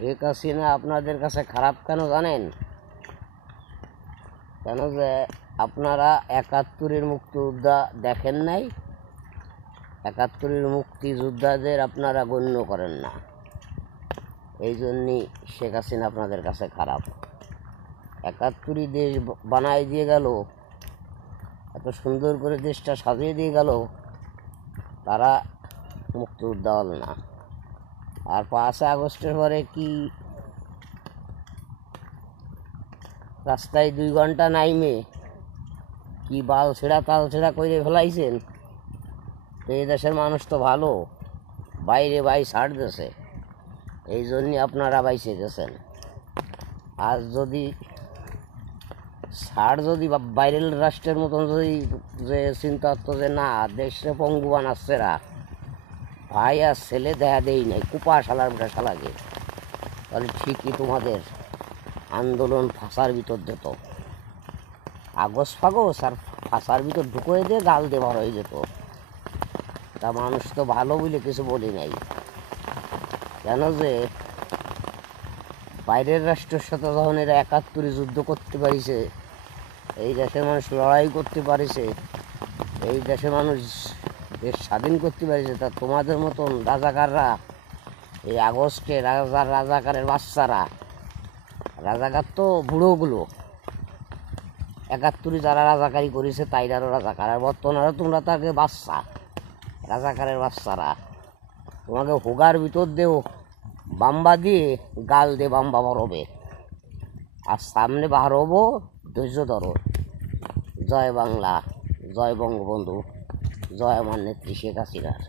শেখ হাসিনা আপনাদের কাছে খারাপ কেন জানেন? কেন যে আপনারা ৭১-এর মুক্তিযোদ্ধা দেখেন নাই, ৭১-এর মুক্তিযোদ্ধাদের আপনারা গণ্য করেন না, এই জন্যই শেখ হাসিনা আপনাদের কাছে খারাপ। ৭১-ই দেশ বানাই দিয়ে গেল, এত সুন্দর করে দেশটা সাজিয়ে দিয়ে গেল, তারা মুক্তিযোদ্ধা হল না। আর ৫ আগস্টের পরে কি রাস্তায় ২ ঘন্টা নাইমে কি বাল ছেঁড়া তাল ছেঁড়া করে ফেলাইছেন? তো এই দেশের মানুষ তো ভালো, বাইরে বাই ছাড় দিয়েছে, এই জন্যই আপনারা বাইসে গেছেন। আর যদি ছাড় যদি বাইরের রাষ্ট্রের মতন যদি যে চিন্তা করতো যে না দেশে পঙ্গু বানাচ্ছে রা ভাই আর ছেলে দেখা দেই নাই কুপা শালার বেটা শালাকে, তাহলে ঠিকই তোমাদের আন্দোলন ফাঁসার ভিতর দিত, আগস ফাগস আর ফাঁসার ভিতর ঢুকিয়ে দিয়ে গাল দিয়ে বার হয়ে যেত। তা মানুষ তো ভালো বলে কিছু বলি নাই, কেন যে বাইরের রাষ্ট্রের সাথে যখন এরা ৭১-এ যুদ্ধ করতে পারিছে, এই দেশের মানুষ লড়াই করতে পারিছে, এই দেশের মানুষ দেশ স্বাধীন করতে পারিছে, তা তোমাদের মতন রাজাকাররা এই আগস্টে রাজাকারের বাচ্চারা, রাজাকার তো বুড়োগুলো, ৭১-এ যারা রাজাকারি করেছে তাইরারও রাজাকার, আর বর্তমানে তোমরা তাকে বাচ্চা, রাজাকারের বাচ্চারা, তোমাকে হোগার ভিতর দেও বাম্বা দিয়ে গাল দিয়ে বাম্বা বরবে, আর সামনে বার হবো, ধৈর্য ধরো। জয় বাংলা, জয় বঙ্গবন্ধু, জয় আমার নেত্রী শেখ হাসিনার।